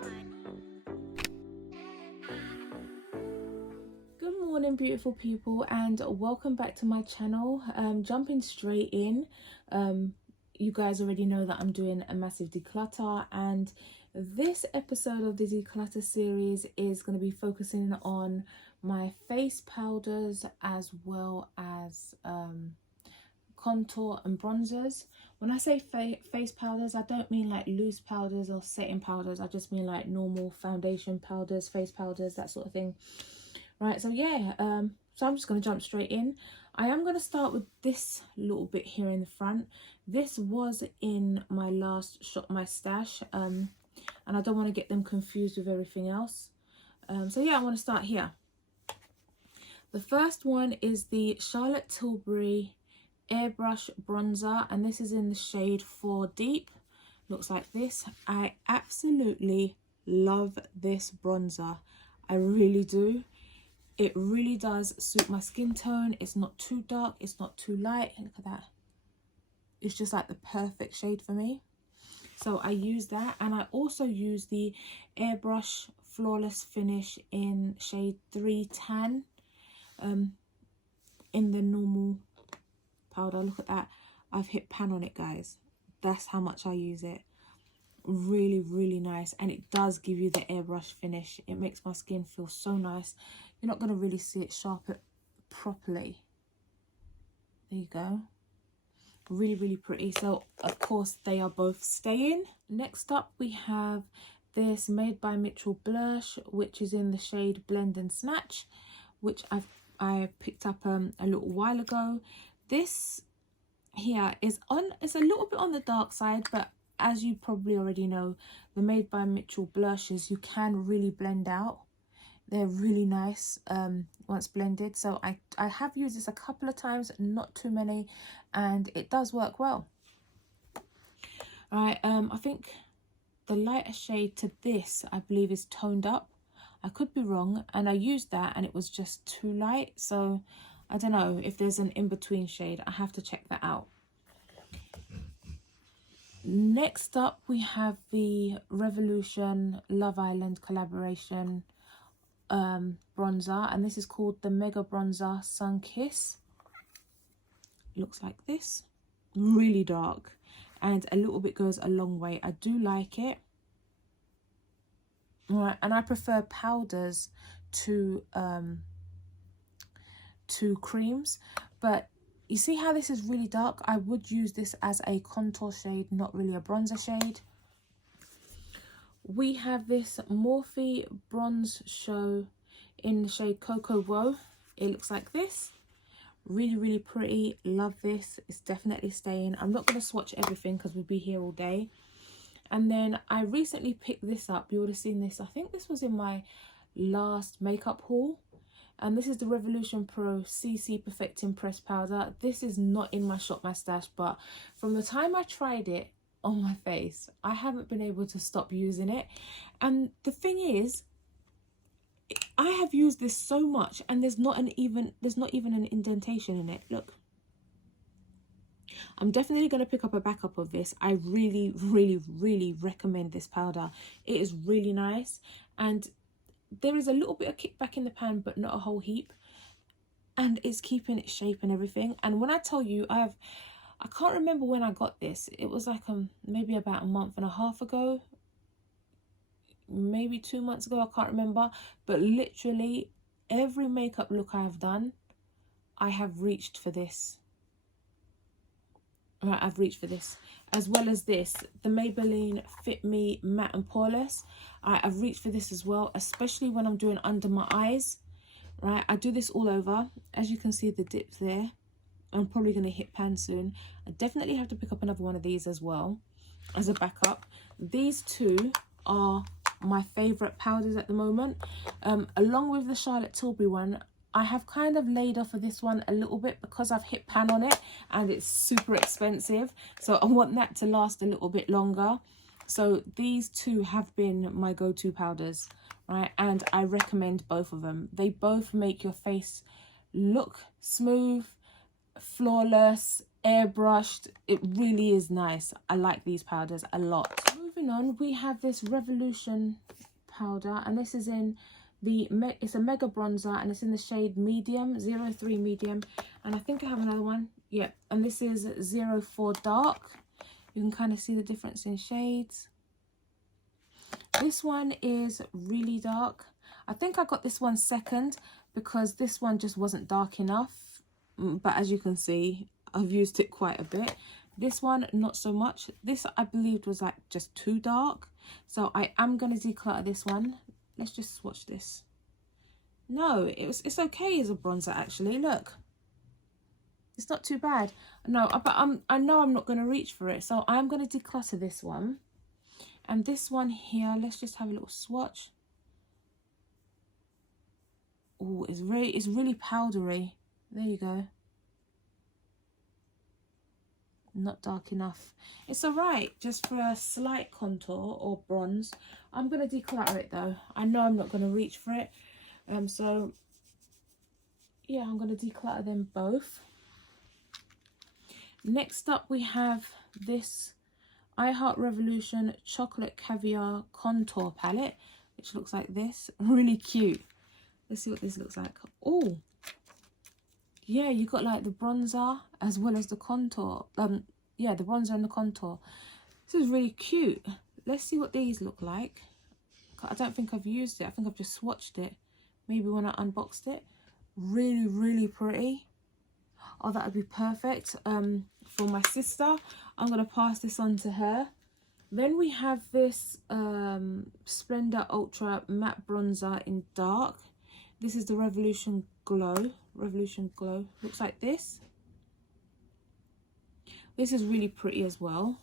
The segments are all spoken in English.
Good morning, beautiful people, and welcome back to my channel. Jumping straight in, you guys already know that I'm doing a massive declutter, and this episode of the declutter series is going to be focusing on my face powders as well as contour and bronzers. When I say face powders, I don't mean like loose powders or setting powders. I just mean like normal foundation powders, face powders, that sort of thing. Right, so yeah, so I'm just going to jump straight in. I am going to start with this little bit here in the front. This was in my last Shop My Stash, and I don't want to get them confused with everything else. So yeah, I want to start here. The first one is the Charlotte Tilbury airbrush bronzer, and this is in the shade 4 Deep. Looks like this. I absolutely love this bronzer. I really do. It really does suit my skin tone. It's not too dark, it's not too light. Look at that. It's just like the perfect shade for me. So I use that, and I also use the airbrush flawless finish in shade 3 Tan, in the normal powder. Look at that. I've hit pan on it, guys. That's how much I use it. Really nice, and it does give you the airbrush finish. It makes my skin feel so nice. You're not going to really see it sharpen properly. There you go. Really pretty. So of course they are both staying. Next up we have this Made by Mitchell blush, which is in the shade Blend and Snatch, which I picked up a little while ago. This here is it's a little bit on the dark side, but as you probably already know, the Made by Mitchell blushes, you can really blend out. They're really nice once blended. So I have used this a couple of times, not too many, and it does work well. All right, I think the lighter shade to this, I believe, is Toned Up. I could be wrong, and I used that and it was just too light. So I don't know if there's an in-between shade. I have to check that out. Next up we have the Revolution Love Island collaboration bronzer, and this is called the Mega Bronzer Sun Kiss. Looks like this. Really dark, and a little bit goes a long way. I do like it. All right, and I prefer powders to creams, but you see how this is really dark? I would use this as a contour shade, not really a bronzer shade. We have this Morphe Bronze Show in the shade Cocoa Woe. It looks like this. Really pretty. Love this. It's definitely staying. I'm not going to swatch everything because we'll be here all day. And then I recently picked this up. You would have seen this. I think this was in my last makeup haul. And this is the Revolution Pro CC Perfecting Press Powder. This is not in my Shop My Stash, but from the time I tried it on my face, I haven't been able to stop using it. And the thing is, I have used this so much, and there's not even an indentation in it. Look. I'm definitely going to pick up a backup of this. I really recommend this powder. It is really nice, and there is a little bit of kickback in the pan, but not a whole heap, and it's keeping its shape and everything. And when I tell you, I can't remember when I got this. It was like maybe about a month and a half ago, maybe 2 months ago, I can't remember. But literally every makeup look I have done, I have reached for this. Right, I've reached for this, as well as this, the Maybelline Fit Me Matte and Poreless. I've reached for this as well, especially when I'm doing under my eyes. Right, I do this all over. As you can see, the dips there. I'm probably going to hit pan soon. I definitely have to pick up another one of these as well as a backup. These two are my favourite powders at the moment, along with the Charlotte Tilbury one. I have kind of laid off of this one a little bit because I've hit pan on it and it's super expensive. So I want that to last a little bit longer. So these two have been my go-to powders, right? And I recommend both of them. They both make your face look smooth, flawless. airbrushed. It really is nice. I like these powders a lot. Moving on, we have this Revolution powder, and this is in the it's a mega bronzer, and it's in the shade medium, 03 medium, and I think I have another one. Yeah, and this is 04 dark. You can kind of see the difference in shades. This one is really dark. I think I got this one second because this one just wasn't dark enough, but as you can see, I've used it quite a bit. This one, not so much. This, I believed, was like just too dark. So I am going to declutter this one. Let's just swatch this. No, it's okay as a bronzer, actually. Look. It's not too bad. No, but I know I'm not going to reach for it. So I'm going to declutter this one. And this one here, let's just have a little swatch. Oh, it's really powdery. There you go. Not dark enough. It's alright, just for a slight contour or bronze. I'm going to declutter it though. I know I'm not going to reach for it. So, yeah, I'm going to declutter them both. Next up, we have this I Heart Revolution Chocolate Caviar Contour Palette, which looks like this. Really cute. Let's see what this looks like. Oh, yeah, you got like the bronzer as well as the contour. Yeah, the bronzer and the contour. This is really cute. Let's see what these look like. I don't think I've used it. I think I've just swatched it. Maybe when I unboxed it. Really, really pretty. Oh, that would be perfect for my sister. I'm going to pass this on to her. Then we have this Splendor Ultra Matte Bronzer in dark. This is the Revolution Glow. Revolution Glow. Looks like this. This is really pretty as well.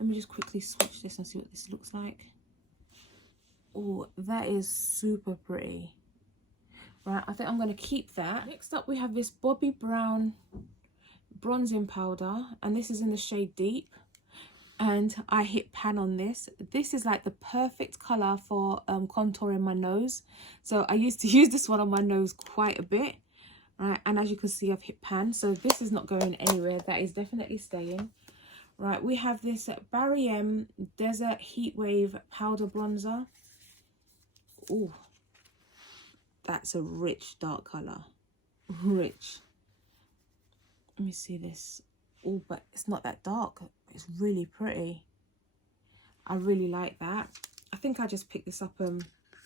Let me just quickly swatch this and see what this looks like. Oh, that is super pretty. Right, I think I'm going to keep that. Next up, we have this Bobbi Brown bronzing powder, and this is in the shade Deep. And I hit pan on this. This is like the perfect colour for contouring my nose. So I used to use this one on my nose quite a bit. Right, and as you can see, I've hit pan. So this is not going anywhere. That is definitely staying. Right, we have this Barry M Desert Heatwave Powder Bronzer. Ooh. That's a rich dark colour. Rich. Let me see this. Oh, but it's not that dark. It's really pretty. I really like that. I think I just picked this up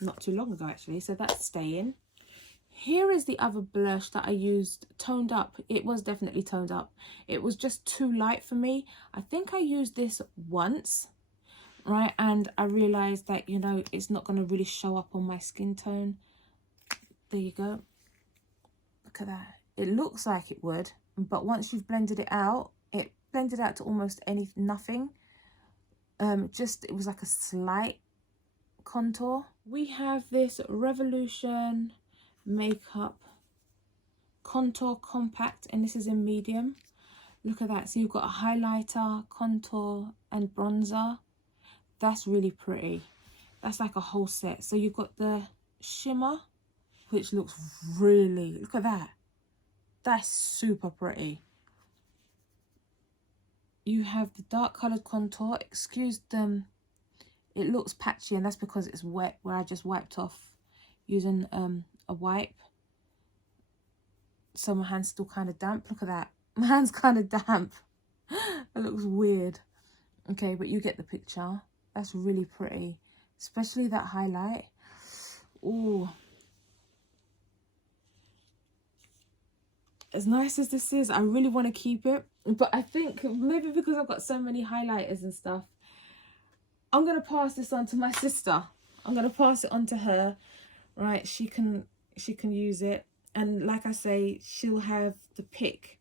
not too long ago actually. So that's staying. Here is the other blush that I used, toned up. It was definitely toned up. It was just too light for me. I think I used this once. Right, and I realised that, you know, it's not going to really show up on my skin tone. There you go. Look at that. It looks like it would, but once you've blended it out, it blended out to almost nothing. It was like a slight contour. We have this Revolution Makeup Contour Compact, and this is in medium. Look at that. So you've got a highlighter, contour, and bronzer. That's really pretty. That's like a whole set. So you've got the shimmer, which looks really, look at that. That's super pretty. You have the dark coloured contour. Excuse them, it looks patchy, and that's because it's wet, where I just wiped off using a wipe. So my hand's still kind of damp. Look at that. My hand's kind of damp. It looks weird. Okay, but you get the picture. That's really pretty. Especially that highlight. Ooh. As nice as this is, I really want to keep it. But I think maybe because I've got so many highlighters and stuff, I'm going to pass this on to my sister. I'm going to pass it on to her. Right, she can use it. And like I say, she'll have the pick.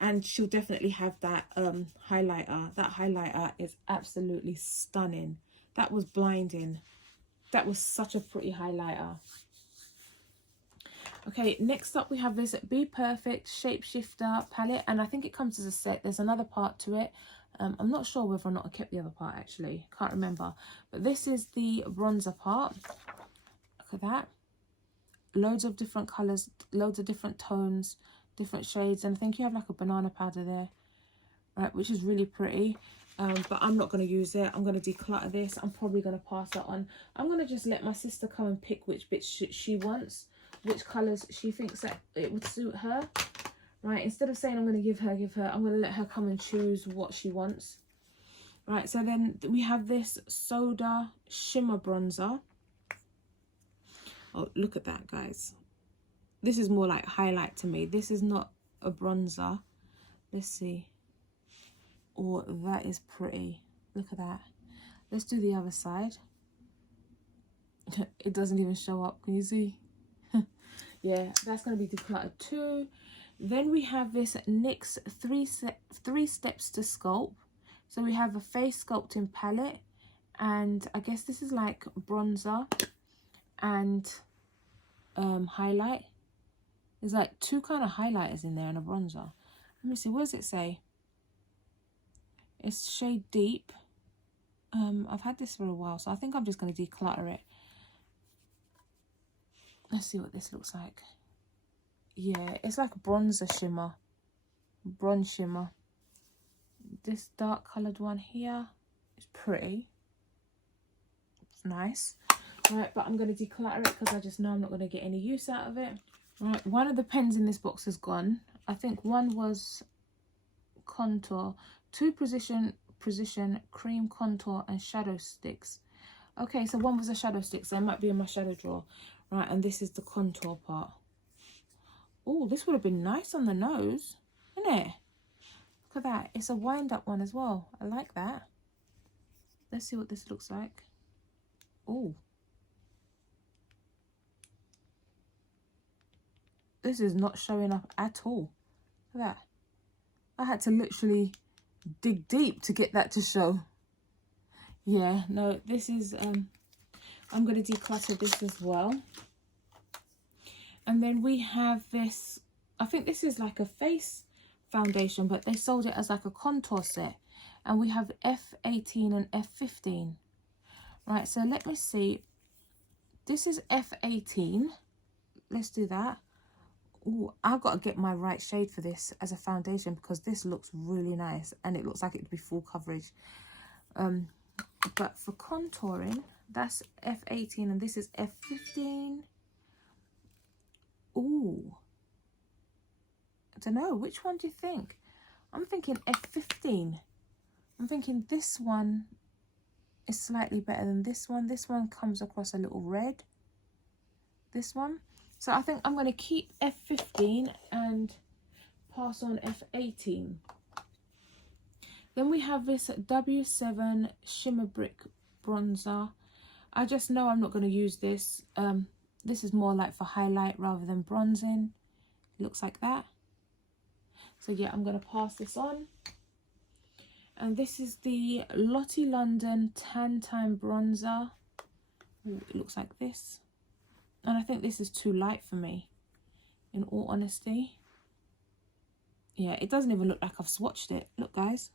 And she'll definitely have that highlighter. That highlighter is absolutely stunning. That was blinding. That was such a pretty highlighter. Okay, next up we have this Be Perfect Shapeshifter palette, and I think it comes as a set. There's another part to it. I'm not sure whether or not I kept the other part actually. Can't remember. But this is the bronzer part. Look at that. Loads of different colours, loads of different tones, different shades, and I think you have like a banana powder there. right, which is really pretty. But I'm not going to use it. I'm going to declutter this. I'm probably going to pass that on. I'm going to just let my sister come and pick which bits she wants, which colours she thinks that it would suit her. Right, instead of saying I'm going to give her, I'm going to let her come and choose what she wants. Right, so then we have this Soda Shimmer Bronzer. Oh, look at that, guys. This is more like highlight to me. This is not a bronzer. Let's see. Oh, that is pretty. Look at that. Let's do the other side. It doesn't even show up. Can you see? Yeah, that's going to be decluttered too. Then we have this NYX three steps to sculpt. So we have a face sculpting palette. And I guess this is like bronzer and highlight. There's like two kind of highlighters in there and a bronzer. Let me see. What does it say? It's shade deep. I've had this for a while, so I think I'm just going to declutter it. Let's see what this looks like. Yeah, it's like a bronzer shimmer. Bronze shimmer. This dark coloured one here is pretty. It's nice. Right, but I'm going to declutter it because I just know I'm not going to get any use out of it. Right, one of the pens in this box is gone. I think one was contour. 2 precision cream contour and shadow sticks. Okay, so one was a shadow stick, so it might be in my shadow drawer. Right, and this is the contour part. Oh, this would have been nice on the nose, isn't it? Look at that. It's a wind-up one as well. I like that. Let's see what this looks like. Oh. This is not showing up at all. Look at that. I had to literally dig deep to get that to show. Yeah, no, this is I'm going to declutter this as well. And then we have this, I think this is like a face foundation, but they sold it as like a contour set. And we have F18 and F15. Right, so let me see. This is F18. Let's do that. Ooh, I've got to get my right shade for this as a foundation because this looks really nice and it looks like it would be full coverage. But for contouring, that's F18 and this is F15. Ooh. I don't know. Which one do you think? I'm thinking F15. I'm thinking this one is slightly better than this one. This one comes across a little red. This one. So I think I'm going to keep F15 and pass on F18. Then we have this W7 Shimmer Brick Bronzer. I just know I'm not going to use this. This is more like for highlight rather than bronzing. It looks like that. So yeah, I'm going to pass this on. And this is the Lottie London Tan Time Bronzer. Ooh, it looks like this. And I think this is too light for me, in all honesty. Yeah, it doesn't even look like I've swatched it. Look, guys.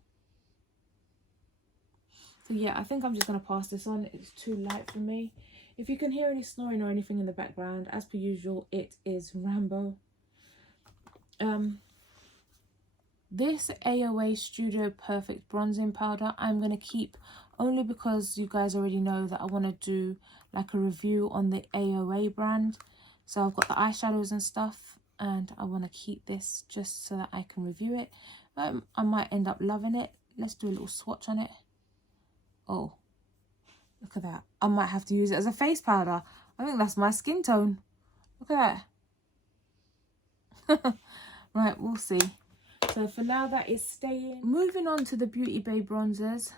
So yeah, I think I'm just going to pass this on. It's too light for me. If you can hear any snoring or anything in the background, as per usual, it is Rambo. This AOA Studio Perfect Bronzing Powder, I'm going to keep only because you guys already know that I want to do like a review on the AOA brand. So I've got the eyeshadows and stuff and I want to keep this just so that I can review it. I might end up loving it. Let's do a little swatch on it. Oh, look at that. I might have to use it as a face powder. I think that's my skin tone. Look at that. Right, we'll see. So for now, that is staying. Moving on to the Beauty Bay bronzers.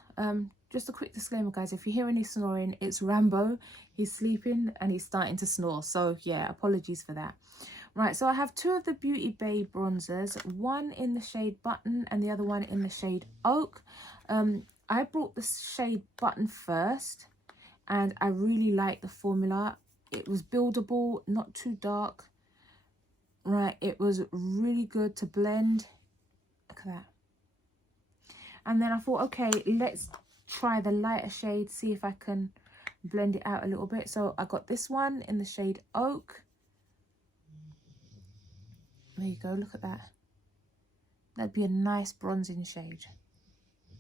Just a quick disclaimer, guys. If you hear any snoring, it's Rambo. He's sleeping and he's starting to snore. So yeah, apologies for that. Right, so I have 2 of the Beauty Bay bronzers. One in the shade Button and the other one in the shade Oak. I brought the shade Button first. And I really like the formula. It was buildable, not too dark. Right, it was really good to blend. Look at that. And then I thought, okay, let's try the lighter shade, see if I can blend it out a little bit. So I got this one in the shade Oak. There you go, look at that. That'd be a nice bronzing shade.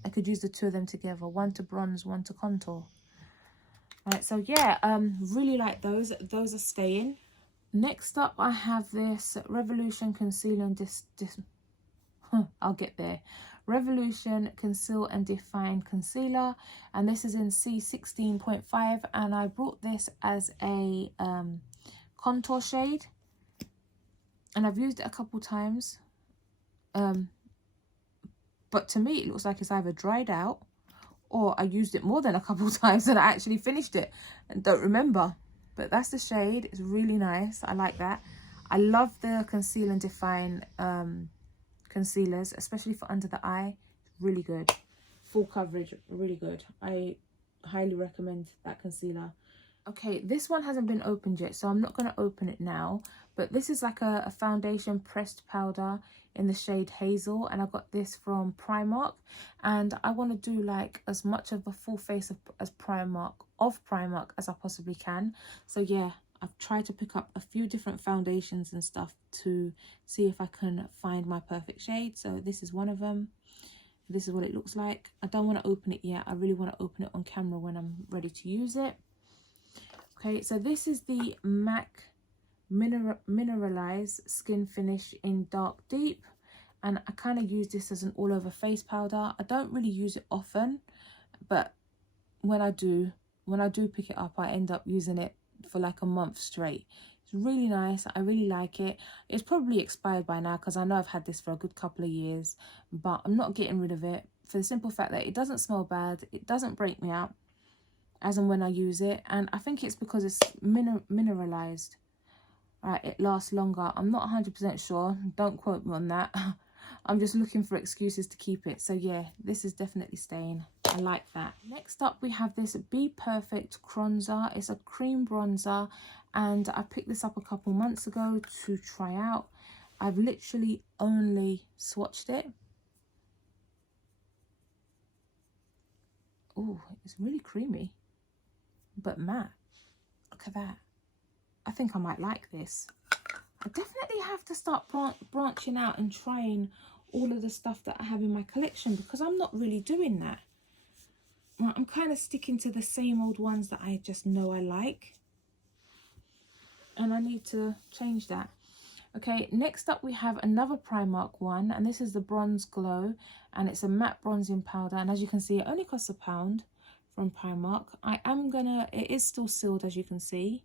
I could use the two of them together, one to bronze, one to contour. Right, so yeah, really like those. Those are staying. Next up, I have this Revolution Concealer and I'll get there. Revolution Conceal and Define Concealer, and this is in C16.5, and I brought this as a contour shade, and I've used it a couple times, but to me it looks like it's either dried out or I used it more than a couple times and I actually finished it and don't remember. But that's the shade. It's really nice. I like that. I love the Conceal and Define concealers, especially for under the eye. Really good. Full coverage, really good. I highly recommend that concealer. Okay, this one hasn't been opened yet, so I'm not going to open it now. But this is like a foundation pressed powder in the shade Hazel, and I got this from Primark, and I want to do like as much of a full face of Primark as I possibly can. So yeah, I've tried to pick up a few different foundations and stuff to see if I can find my perfect shade. So this is one of them. This is what it looks like. I don't want to open it yet. I really want to open it on camera when I'm ready to use it. Okay, so this is the MAC Mineralize Skin Finish in Dark Deep, and I kind of use this as an all over face powder. I don't really use it often, but when I do pick it up, I end up using it for like a month straight. It's really nice. I really like it. It's probably expired by now because I know I've had this for a good couple of years, but I'm not getting rid of it for the simple fact that it doesn't smell bad, it doesn't break me out as and when I use it, and I think it's because it's mineralized. Right, it lasts longer. I'm not 100% sure. Don't quote me on that. I'm just looking for excuses to keep it. So yeah, this is definitely staying. I like that. Next up, we have this Be Perfect bronzer. It's a cream bronzer, and I picked this up a couple months ago to try out. I've literally only swatched it. Oh, it's really creamy, but matte. Look at that. I think I might like this. I definitely have to start branching out and trying all of the stuff that I have in my collection, because I'm not really doing that. I'm kind of sticking to the same old ones that I just know I like, and I need to change that. Okay, next up we have another Primark one, and this is the Bronze Glow, and it's a matte bronzing powder, and as you can see, it only costs £1 from Primark. It is still sealed, as you can see.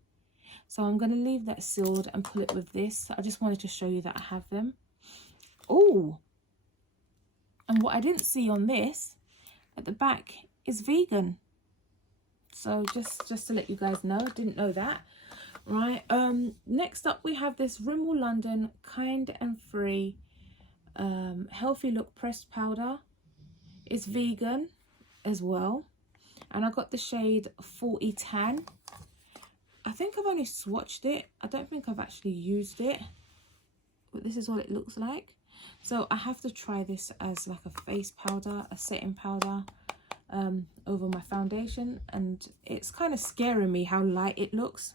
So I'm going to leave that sealed and pull it with this. I just wanted to show you that I have them. Oh, and what I didn't see on this at the back is vegan. So just to let you guys know, didn't know that. Right, next up we have this Rimmel London Kind and Free Healthy Look pressed powder. It's vegan as well, and I got the shade 40 Tan. I think I've only swatched it. I don't think I've actually used it, but this is what it looks like. So I have to try this as like a face powder, a setting powder over my foundation, and it's kind of scaring me how light it looks.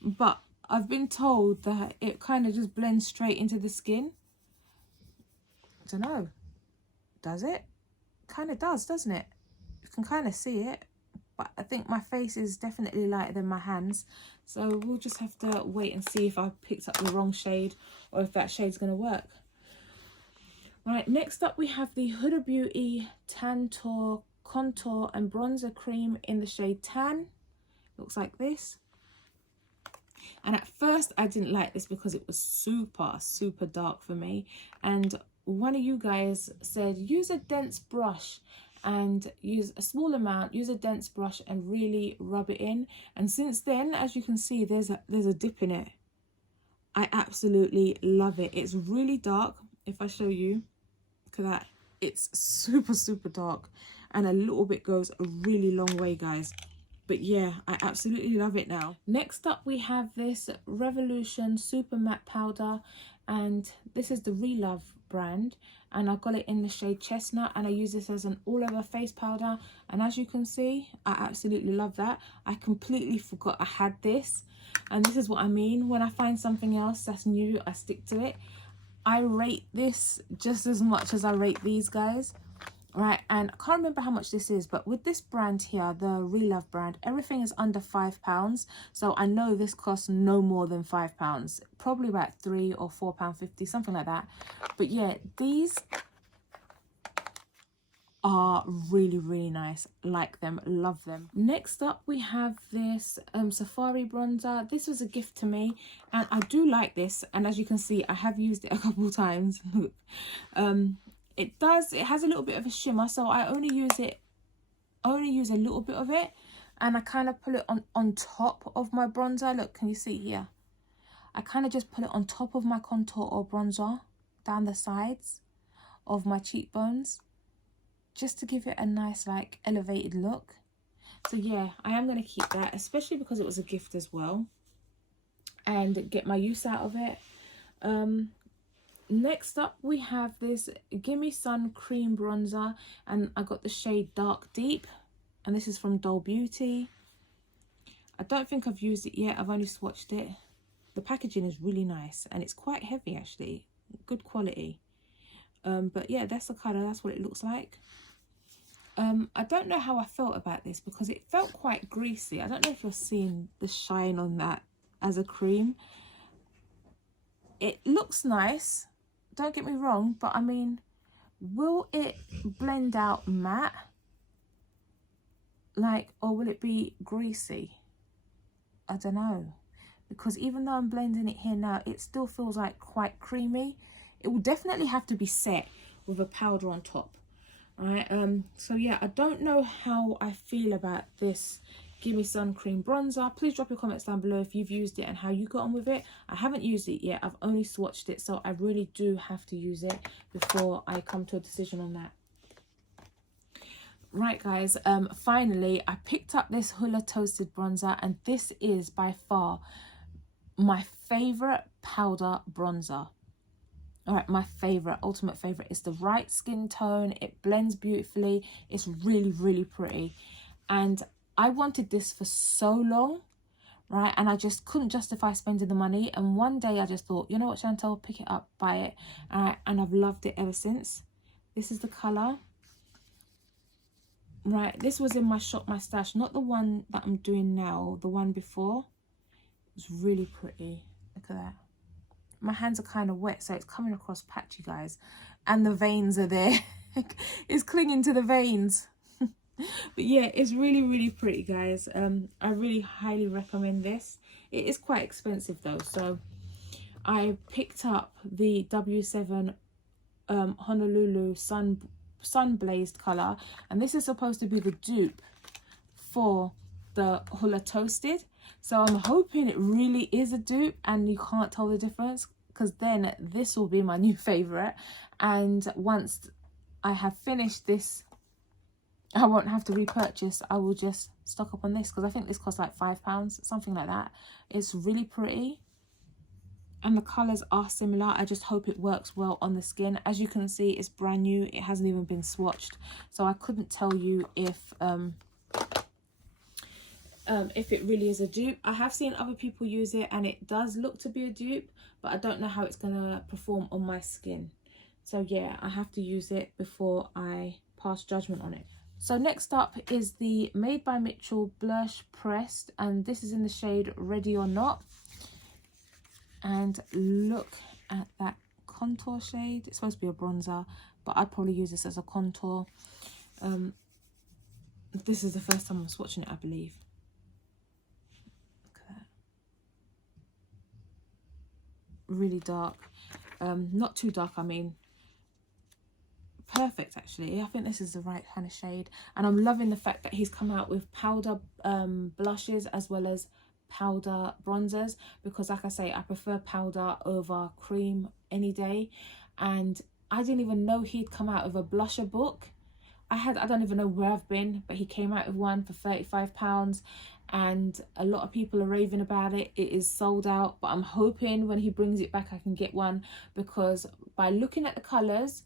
But I've been told that it kind of just blends straight into the skin. I don't know. Does it? Kind of does, doesn't it? You can kind of see it. But I think my face is definitely lighter than my hands. So we'll just have to wait and see if I picked up the wrong shade or if that shade's going to work. Right, next up we have the Huda Beauty Tantour Contour and Bronzer Cream in the shade Tan. Looks like this. And at first I didn't like this because it was super dark for me. And one of you guys said use a dense brush and use a small amount, use a dense brush and really rub it in. And since then, as you can see, there's a dip in it. I absolutely love it. It's really dark. If I show you, look at that. It's super dark, and a little bit goes a really long way, guys. But yeah, I absolutely love it now. Next up we have this Revolution Super Matte Powder, and this is the Relove brand, and I got it in the shade Chestnut, and I use this as an all over face powder, and as you can see, I absolutely love that. I completely forgot I had this, and this is what I mean when I find something else that's new, I stick to it. I rate this just as much as I rate these guys. Right, and I can't remember how much this is, but with this brand here, the Relove brand, everything is under £5. So I know this costs no more than £5, probably about £3 or £4.50, something like that. But yeah, these are really nice. Like them, love them. Next up we have this Safari bronzer. This was a gift to me and I do like this, and as you can see I have used it a couple times. It has a little bit of a shimmer, so I only use a little bit of it, and I kind of put it on top of my bronzer. Look, can you see here? I kind of just put it on top of my contour or bronzer, down the sides of my cheekbones, just to give it a nice like elevated look. So yeah, I am going to keep that, especially because it was a gift as well, and get my use out of it. Next up we have this Gimme Sun cream bronzer, and I got the shade Dark Deep, and this is from Huda Beauty. I don't think I've used it yet, I've only swatched it. The packaging is really nice and it's quite heavy actually, good quality. But yeah, that's the colour, that's what it looks like. I don't know how I felt about this because it felt quite greasy. I don't know if you're seeing the shine on that as a cream. It looks nice, don't get me wrong, but I mean, will it blend out matte? Like, or will it be greasy? I don't know. Because even though I'm blending it here now, it still feels like quite creamy. It will definitely have to be set with a powder on top. Right, so yeah, I don't know how I feel about this Gimme Sun cream bronzer. Please drop your comments down below if you've used it and how you got on with it. I haven't used it yet, I've only swatched it, so I really do have to use it before I come to a decision on that. Right guys, finally I picked up this Huda Toasted bronzer, and this is by far my favorite powder bronzer. All right, my favorite, ultimate favorite. It's the right skin tone, it blends beautifully, it's really pretty, and I wanted this for so long, right? And I just couldn't justify spending the money, and one day I just thought, you know what, Chantel, pick it up, buy it. All right, and I've loved it ever since. This is the color. Right, this was in my shop, my stash, not the one that I'm doing now, the one before. It's really pretty. Look at that. My hands are kind of wet, so it's coming across patchy, guys, and the veins are there. It's clinging to the veins. But yeah, it's really pretty, guys. I really highly recommend this. It is quite expensive though, so I picked up the W7 Honolulu sun blazed color, and this is supposed to be the dupe for the Huda Toasted. So I'm hoping it really is a dupe and you can't tell the difference, because then this will be my new favorite, and once I have finished this I won't have to repurchase. I will just stock up on this, because I think this costs like £5, something like that. It's really pretty and the colors are similar. I just hope it works well on the skin. As you can see, it's brand new, it hasn't even been swatched, so I couldn't tell you if it really is a dupe. I have seen other people use it and it does look to be a dupe, but I don't know how it's gonna perform on my skin. So yeah, I have to use it before I pass judgment on it. So next up is the Made by Mitchell Blush Pressed, and this is in the shade Ready or Not. And look at that contour shade. It's supposed to be a bronzer, but I'd probably use this as a contour. This is the first time I'm swatching it, I believe. Look at that. Really dark. Not too dark, I mean. Perfect, actually. I think this is the right kind of shade, and I'm loving the fact that he's come out with powder blushes as well as powder bronzers, because like I say, I prefer powder over cream any day. And I didn't even know he'd come out with a blusher book. I don't even know where I've been, but he came out with one for £35, and a lot of people are raving about it. It is sold out, but I'm hoping when he brings it back I can get one, because by looking at the colours,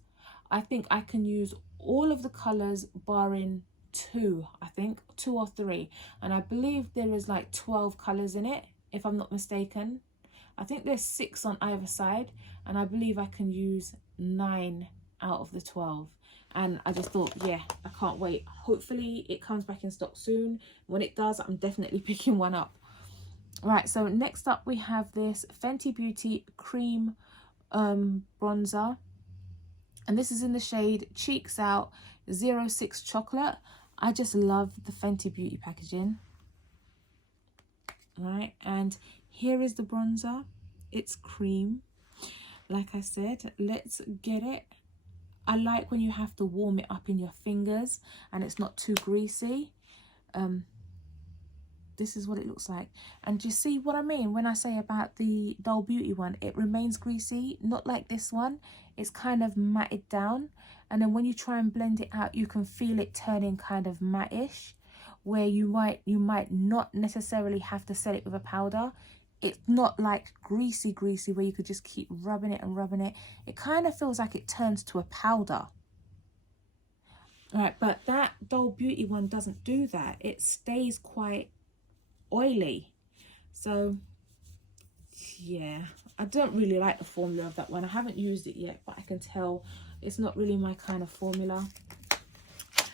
I think I can use all of the colours barring two, I think, 2 or 3. And I believe there is like 12 colours in it, if I'm not mistaken. I think there's 6 on either side, and I believe I can use 9 out of the 12. And I just thought, yeah, I can't wait. Hopefully it comes back in stock soon. When it does, I'm definitely picking one up. Right, so next up we have this Fenty Beauty cream bronzer, and this is in the shade Cheeks Out 06 Chocolate. I just love the Fenty Beauty packaging. Right, and here is the bronzer. It's cream. Like I said, let's get it. I like when you have to warm it up in your fingers and it's not too greasy. This is what it looks like. And do you see what I mean when I say about the Dull Beauty one? It remains greasy, not like this one. It's kind of matted down. And then when you try and blend it out, you can feel it turning kind of matte-ish, where you might not necessarily have to set it with a powder. It's not like greasy where you could just keep rubbing it and rubbing it. It kind of feels like it turns to a powder. All right, but that Dull Beauty one doesn't do that. It stays quite oily. So yeah, I don't really like the formula of that one. I haven't used it yet, but I can tell it's not really my kind of formula.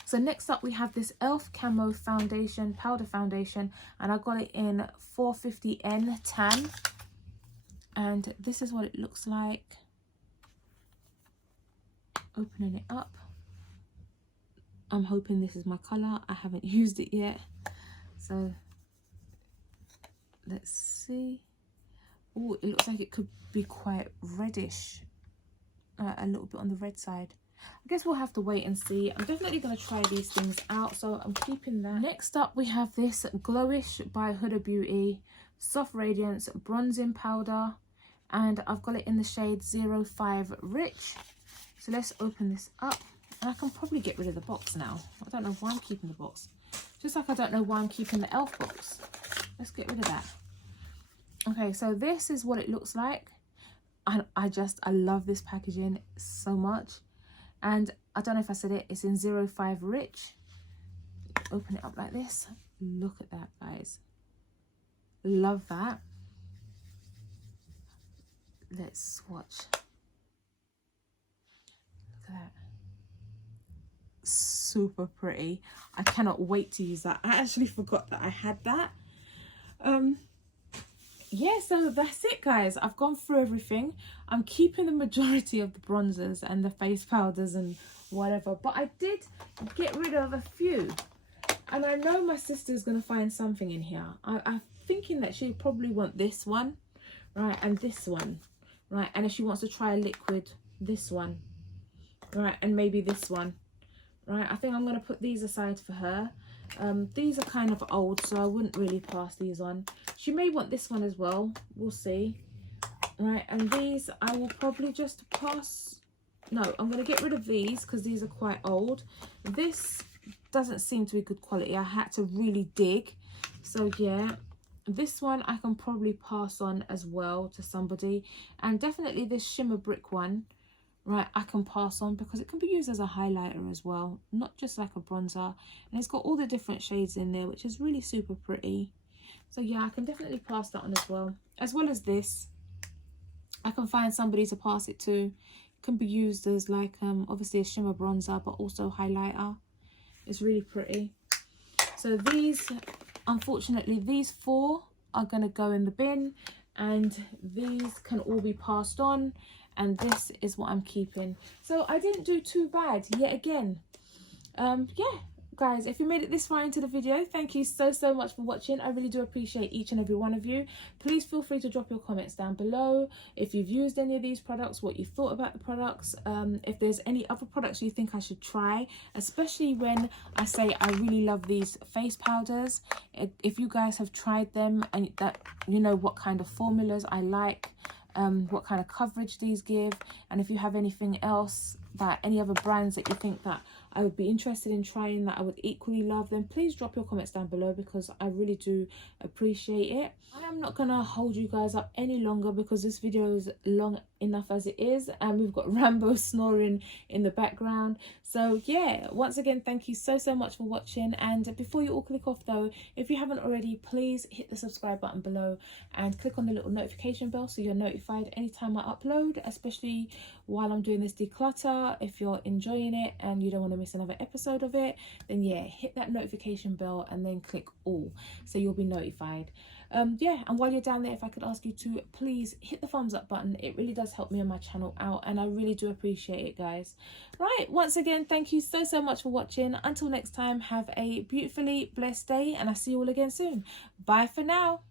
So next up we have this e.l.f. Camo foundation, powder foundation, and I got it in 450N tan, and this is what it looks like. Opening it up, I'm hoping this is my color. I haven't used it yet, so let's see. Oh, it looks like it could be quite reddish, a little bit on the red side. I guess we'll have to wait and see. I'm definitely going to try these things out, so I'm keeping that. Next up we have this Glowish by Huda Beauty Soft Radiance bronzing powder, and I've got it in the shade 05 Rich. So let's open this up, and I can probably get rid of the box now. I don't know why I'm keeping the box, just like I don't know why I'm keeping the e.l.f. box. Let's get rid of that. Okay, so this is what it looks like. I love this packaging so much. And I don't know if I said it, it's in 05 Rich. Open it up like this. Look at that, guys. Love that. Let's swatch. Look at that. Super pretty. I cannot wait to use that. I actually forgot that I had that. Yeah, so that's it, guys. I've gone through everything. I'm keeping the majority of the bronzers and the face powders and whatever, but I did get rid of a few, and I know my sister's gonna find something in here. I'm thinking that she'll probably want this one, right, and this one, right, and if she wants to try a liquid, this one, right, and maybe this one, right. I think I'm gonna put these aside for her. These are kind of old, so I wouldn't really pass these on. She may want this one as well, we'll see. Right, and these I will probably just pass. No, I'm going to get rid of these because these are quite old. This doesn't seem to be good quality. I had to really dig. So yeah, this one I can probably pass on as well to somebody. And definitely this shimmer brick one, right, I can pass on because it can be used as a highlighter as well, not just like a bronzer. And it's got all the different shades in there, which is really super pretty. So yeah, I can definitely pass that on as well as this. I can find somebody to pass it to. It can be used as like obviously a shimmer bronzer, but also highlighter. It's really pretty. So these, unfortunately, these 4 are going to go in the bin, and these can all be passed on, and this is what I'm keeping. So I didn't do too bad yet again. Yeah, guys, if you made it this far into the video, thank you so much for watching. I really do appreciate each and every one of you. Please feel free to drop your comments down below if you've used any of these products, what you thought about the products, if there's any other products you think I should try, especially when I say I really love these face powders. If you guys have tried them and that you know what kind of formulas I like, what kind of coverage these give, and if you have anything else, that any other brands that you think that I would be interested in trying that I would equally love, then please drop your comments down below because I really do appreciate it. I am not gonna hold you guys up any longer because this video is long enough as it is, and we've got Rambo snoring in the background. So yeah, once again, thank you so much for watching. And before you all click off though, if you haven't already, please hit the subscribe button below and click on the little notification bell so you're notified anytime I upload, especially while I'm doing this declutter. If you're enjoying it and you don't want to miss another episode of it, then yeah, hit that notification bell and then click all so you'll be notified. Yeah, and while you're down there, if I could ask you to please hit the thumbs up button, it really does help me and my channel out, and I really do appreciate it, guys. Right, once again, thank you so much for watching. Until next time, have a beautifully blessed day, and I'll see you all again soon. Bye for now.